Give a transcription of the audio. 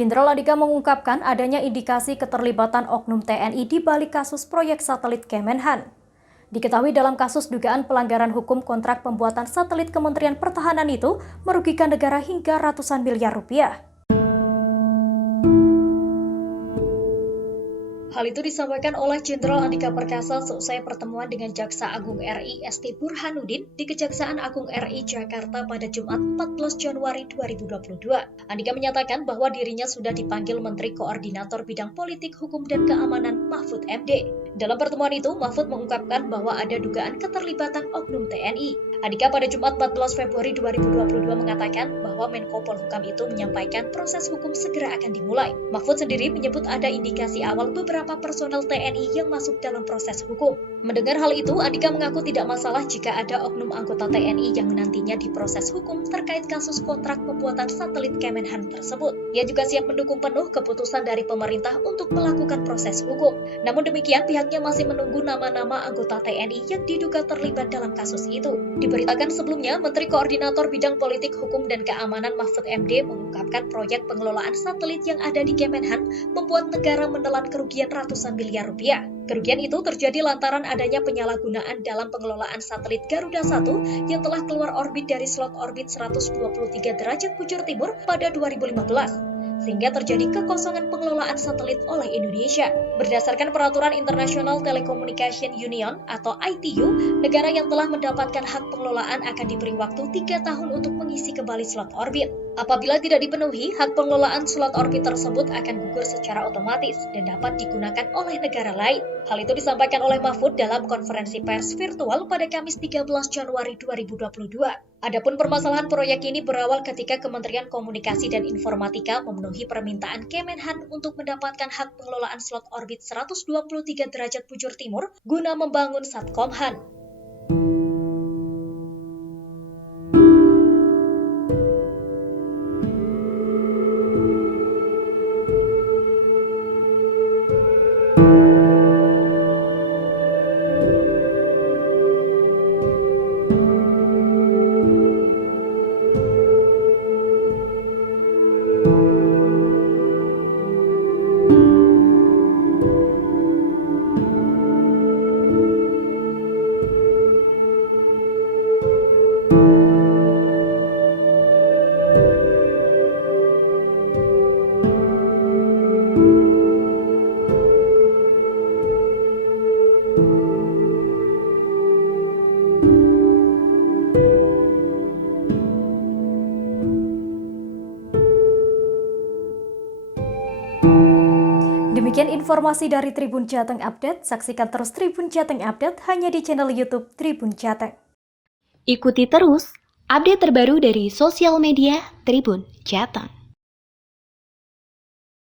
Jenderal Andika mengungkapkan adanya indikasi keterlibatan oknum TNI di balik kasus proyek satelit Kemenhan. Diketahui dalam kasus dugaan pelanggaran hukum kontrak pembuatan satelit Kementerian Pertahanan itu merugikan negara hingga ratusan miliar rupiah. Hal itu disampaikan oleh Jenderal Andika Perkasa seusai pertemuan dengan Jaksa Agung RI Esti Burhanuddin di Kejaksaan Agung RI Jakarta pada Jumat 14 Januari 2022. Andika menyatakan bahwa dirinya sudah dipanggil Menteri Koordinator Bidang Politik, Hukum, dan Keamanan Mahfud MD. Dalam pertemuan itu, Mahfud mengungkapkan bahwa ada dugaan keterlibatan oknum TNI. Andika pada Jumat 14 Februari 2022 mengatakan bahwa Menko Polhukam itu menyampaikan proses hukum segera akan dimulai. Mahfud sendiri menyebut ada indikasi awal beberapa personel TNI yang masuk dalam proses hukum. Mendengar hal itu, Andika mengaku tidak masalah jika ada oknum anggota TNI yang nantinya diproses hukum terkait kasus kontrak pembuatan satelit Kemenhan tersebut. Ia juga siap mendukung penuh keputusan dari pemerintah untuk melakukan proses hukum. Namun demikian, pihaknya masih menunggu nama-nama anggota TNI yang diduga terlibat dalam kasus itu. Diberitakan sebelumnya, Menteri Koordinator Bidang Politik, Hukum, dan Keamanan Mahfud MD mengungkapkan proyek pengelolaan satelit yang ada di Kemenhan membuat negara menelan kerugian ratusan miliar rupiah. Kerugian itu terjadi lantaran adanya penyalahgunaan dalam pengelolaan satelit Garuda 1 yang telah keluar orbit dari slot orbit 123 derajat bujur timur pada 2015. Sehingga terjadi kekosongan pengelolaan satelit oleh Indonesia. Berdasarkan Peraturan International Telecommunication Union atau ITU, negara yang telah mendapatkan hak pengelolaan akan diberi waktu 3 tahun untuk mengisi kembali slot orbit. Apabila tidak dipenuhi, hak pengelolaan slot orbit tersebut akan gugur secara otomatis dan dapat digunakan oleh negara lain. Hal itu disampaikan oleh Mahfud dalam konferensi pers virtual pada Kamis 13 Januari 2022. Adapun permasalahan proyek ini berawal ketika Kementerian Komunikasi dan Informatika memenuhi permintaan Kemenhan untuk mendapatkan hak pengelolaan slot orbit 123 derajat bujur timur guna membangun Satkomhan. Demikian informasi dari Tribun Jateng Update. Saksikan terus Tribun Jateng Update hanya di channel YouTube Tribun Jateng. Ikuti terus update terbaru dari sosial media Tribun Jateng.